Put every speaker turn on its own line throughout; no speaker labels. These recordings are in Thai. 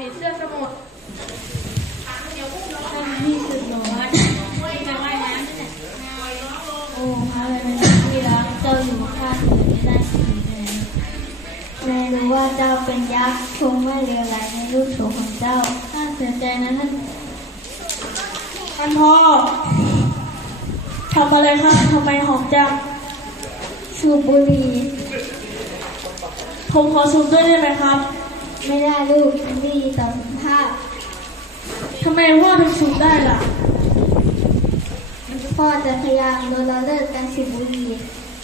ผีเสื้อสมุทร
ท่านที่สุดหลอดที่มาว่ายน้ำนี่แหละโอ้พระเป็นที่รักเจ้าอยู่ข้างถือไม่ได้สิ่งใดแม่รู้ว่าเจ้าเป็นยักษ์ชงไม่เลวร้ายในรูปโฉมของเจ้าข้าเสียใจนะท่านพ่อทำอะไรคะทำไมหอมจังสูบบุหรี่ผมขอสูบด้วยได้ไหมครับไม่ได้ลูกมันไม่ดีต่อสุขภาพทำไมพ่อถึงสูบได้ล่ะพ่อจะพยายามลดละเลิกการสูบบุหรี่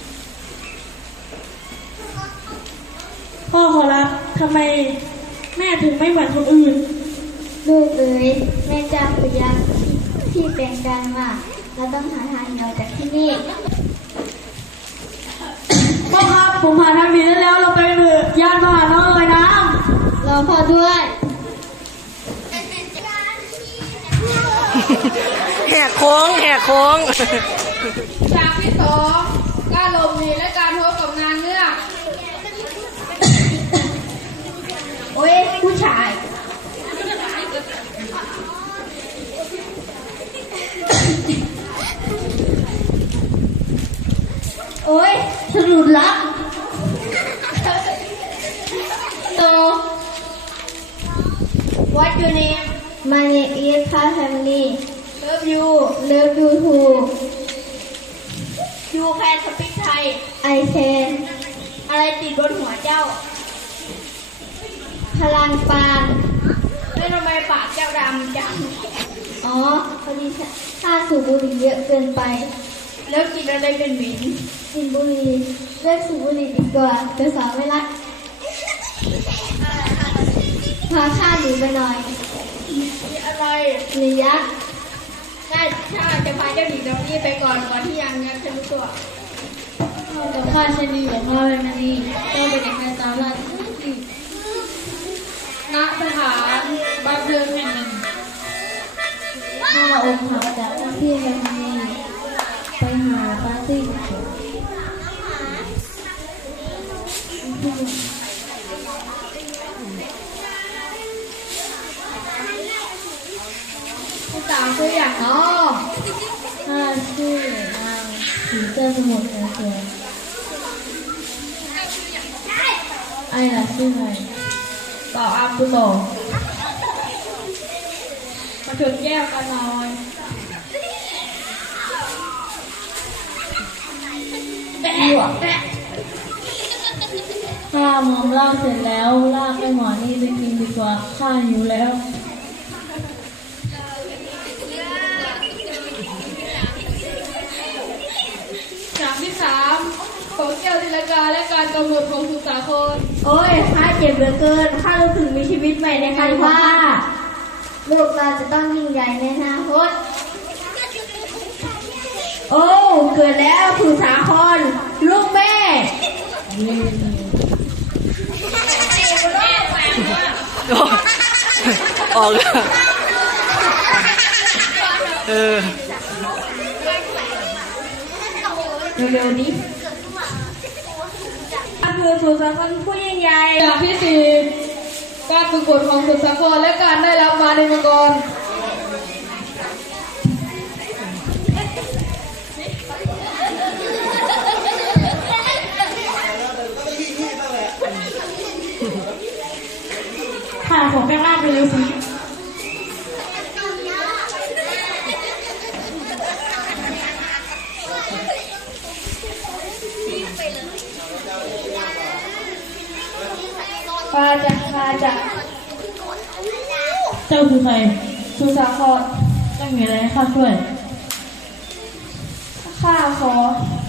พ่อขอรับทำไมแม่ถึงไม่เหมือนคนอื่นลูกเอ๋ยแม่จะพยายามที่เป็นการว่าเราต้องหาทางหนีออกจากที่นี่พ่อครับผมหาทางหนีได้แล้วเราไปกันเถอะญาติมาหาน้องลอยน้ำรอพ่อด้วย
แหกโค้ง
ฉากที่สองการหลบหนีและการพบกับนางเงือก
โอ้ยผู้ชายโอ้ยสะดุดลักโต What your name My name is Pha Family Love you too You can speak Thai I can อะไรติดบนหัวเจ้าพลังปานแล้วทำไมปากเจ้าดำจังอ๋อพอดีถ้าสูบบุหรี่เยอะเกินไปแล้วกินอะไรเป็นหมิ่นกินบุหรี่เลิกสูบบุหรี่ดีกว่าจะสาวไม่รักพาข้าหนีไปหน่อย
อะไร
หนียักษ์
ได้ข้าจะพาเจ้าหญิงตรงนี้ไปก่อนที่ยังเงือกจะรู้ตัว
กับข้าชนีกับข้าเป็นมณีต้องไปเด็กในตามราช
ณสถานบันเทิงแห่งหนึ่ง
ข้าองค์หักจากหน้าที่แห่งนี้ไปหาปาร์ตี้
ผู้สาวชื่ออย่างน้อ
ข้าชื่อนางผีเสื้อสมุทรเสือไอ้ล่ะชื่ออะไร
ต่ออัมตุโตมาถึงแก้วกันหน่อย
ข้ามอมเหล้าเสร็จแล้วลากไอ้หมอนี่ไปกินดีกว่าข้าหิวแล้ว
ฉากที่สามของแก้วศิลกาและการกำหนดของสุสาคร
โอ้ยข้าเจ็บเหลือเกินข้ารู้สึกมีชีวิตใหม่ในคันว่าลูกเราจะต้องยิ่งใหญ่ในอนาคตโอ้เกิดแล้วสุสาครลูกแม่
ออกเลย
เร็วๆนี้คือสุสาครผู้ยิ่งใหญ่
ฉากที่สี่การฝึกฝนของสุสาครและการได้รับมาในมังกร
ค่ะผมแป้งลาดไปเลยสิ
พาจะ
เจ้าคือใคร
สุสาคร
จะมีอะไรให้ข้าช่วย
ข้าขอ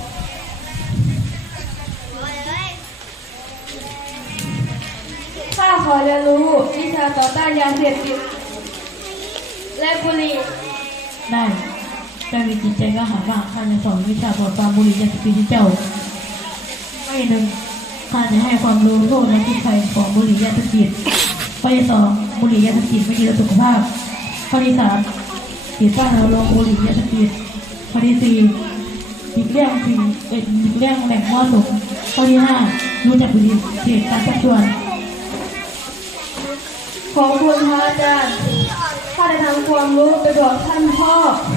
เรียนรู้วิชาต่อต้านยาเสพติดและบุหรี่
ได้เจ้ามีจิตใจก็หาว่าข้าจะสอนวิชาปราบปรามบุหรี่ยาเสพติดให้เจ้าไม่หนึ่งข้าจะให้ความรู้โทษและพิษภัยของบุหรี่ยาเสพติดข้อที่สองบุหรี่ยาเสพติดไม่ดีต่อสุขภาพข้อที่สามติดตั้งโรงบุหรี่ยาเสพติดข้อที่สี่หลีกเลี่ยงแหล่งมั่วสุมข้อที่ห้ารู้จักบุหรี่เสพการชักชวน ขขอบคุณพระอาจารย์ข้าได้ทำความรู้ไปบอกท่านพ่อ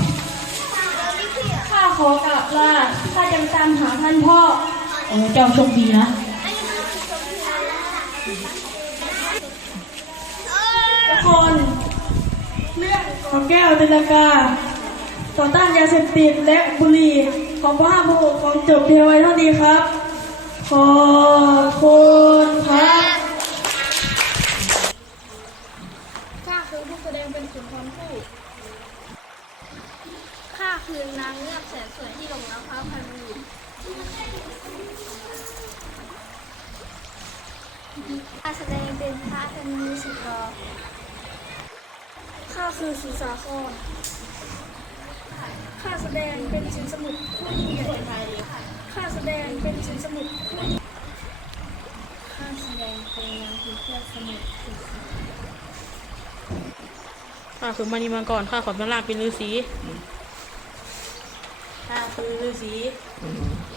ข้าขอกลับลาข้าจะตามหาท่านพ่อเจ้าโชคดีนะทุกคนเรื่องของแก้วเจรกาต่อต้านยาเสพติดและบุหรี่ของพระผู้ปกครองจบเพียงไว้เท่านี้ครับ ขอบคุณครับ
ข้าคือผู้แสดงเป็นสุนทรภู่ข้าคือนางเงือกแสนสวยที่หลงรักพระพันบุญข้าแสดงเป็นพระธนูสุรอข้าคือสุสาครข้าแสดงเป็นสินสมุทรผู้ยิ่งใหญ่ข้าแสดงเป็นสินสมุทรผู้ข้าแสดงเป็นนางผีเสื้อสมุทร
ข้าคือมานีมาก่อนข้าขอพระราชเป็นฤาษีข้าคือฤาษี